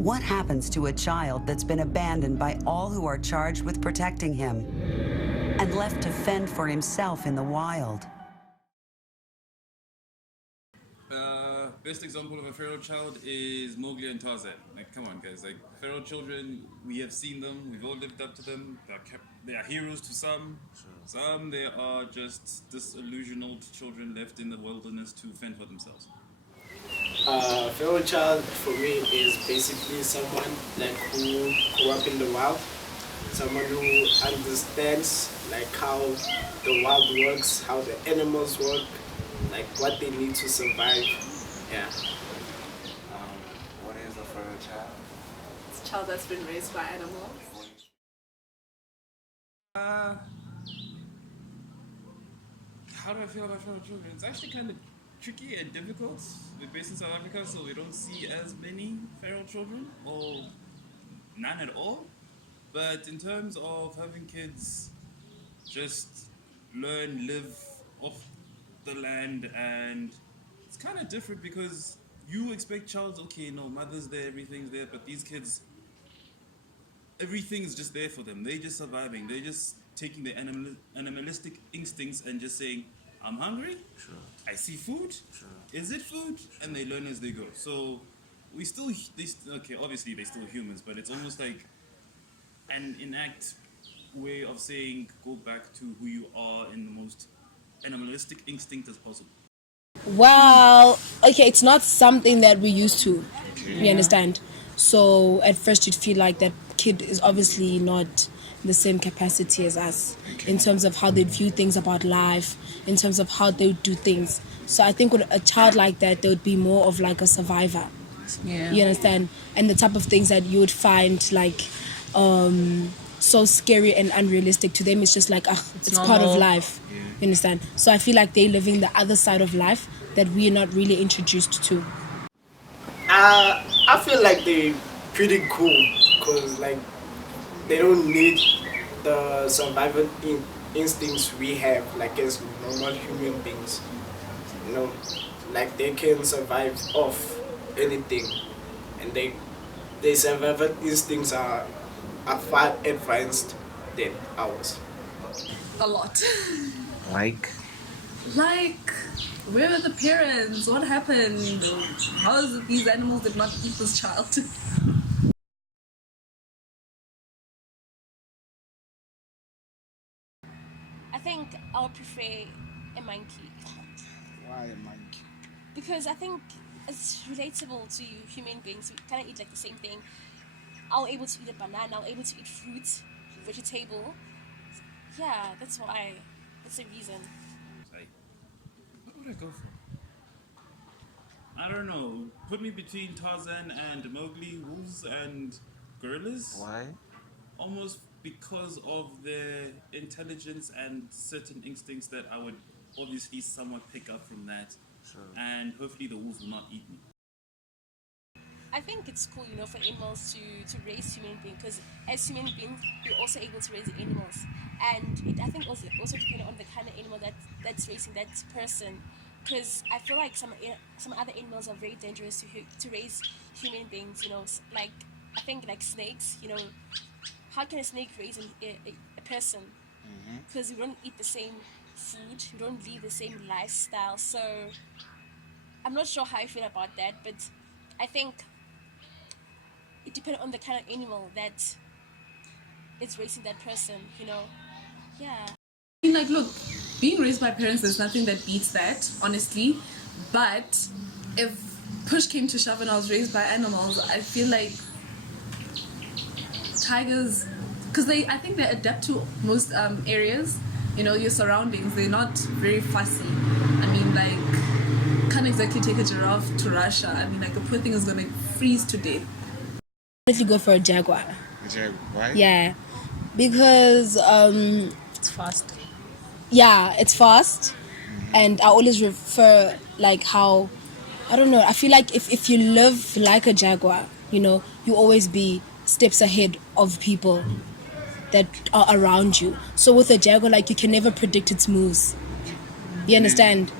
What happens to a child that's been abandoned by all who are charged with protecting him and left to fend for himself in the wild? Best example of a feral child is Mowgli and Tarzan. Like, come on, guys. Like, feral children, we have seen them. We've all lived up to them. They are heroes to some. Sure. Some, they are just disillusioned children left in the wilderness to fend for themselves. Feral child for me is basically someone like who grew up in the wild, someone who understands like how the wild works, how the animals work, like what they need to survive. Yeah. What is a feral child? It's a child that's been raised by animals. How do I feel about feral children? It's actually kind of tricky and difficult. We're based in South Africa, so we don't see as many feral children, or none at all. But in terms of having kids just learn, live off the land, and it's kind of different because you expect child's okay, no, mother's there, everything's there, but these kids, everything's just there for them. They're just surviving. They're just taking their animalistic instincts and just saying, I'm hungry, sure. I see food, sure. Is it food? Sure. And they learn as they go. So we still, okay, obviously they're still humans, but it's almost like an inact way of saying, go back to who you are in the most animalistic instinct as possible. Well, okay, it's not something that we used to, you understand? So at first you'd feel like that kid is obviously not the same capacity as us in terms of how they view things about life, in terms of how they do things. So I think with a child like that, they would be more of like a survivor. Yeah. You understand? And the type of things that you would find like so scary and unrealistic to them, it's just like, it's part of life. Yeah. You understand? So I feel like they're living the other side of life that we're not really introduced to. I feel like they're pretty cool because like they don't need the survival instincts we have like as normal human beings. You know, like they can survive off anything, and their survival instincts are far advanced than ours. A lot. Like, where were the parents? What happened? How is it these animals did not eat this child? I think I would prefer a monkey. why a monkey? Because I think it's relatable to human beings. We kind of eat like the same thing. I'm able to eat a banana. I'm able to eat fruit, vegetable. Yeah, that's why. That's the reason. What would I go for? I don't know. Put me between Tarzan and Mowgli, wolves and gorillas. Why? Almost because of their intelligence and certain instincts that I would obviously somewhat pick up from that. Sure. And hopefully the wolves will not eat me. I think it's cool, for animals to raise human beings, because as human beings, we're also able to raise animals. And I think also depending on the kind of animal that's raising that person. Because I feel like some other animals are very dangerous to raise human beings, like, I think like snakes, how can a snake raise a person? Because we don't eat the same food, we don't live the same lifestyle, so I'm not sure how I feel about that, but I think it depends on the kind of animal that is raising that person, yeah. I mean, like, look, being raised by parents, there's nothing that beats that, honestly. But if push came to shove and I was raised by animals, I feel like tigers, because I think they adapt to most areas, your surroundings. They're not very fussy. I mean, like, can't exactly take a giraffe to Russia. I mean, like, the poor thing is going to freeze to death. Definitely go for a jaguar. A jaguar? Why? Yeah, because It's fast. yeah, it's fast, and I always refer like how, I don't know, I feel like if you live like a jaguar, you always be steps ahead of people that are around you. So with a jaguar, like, you can never predict its moves. You understand?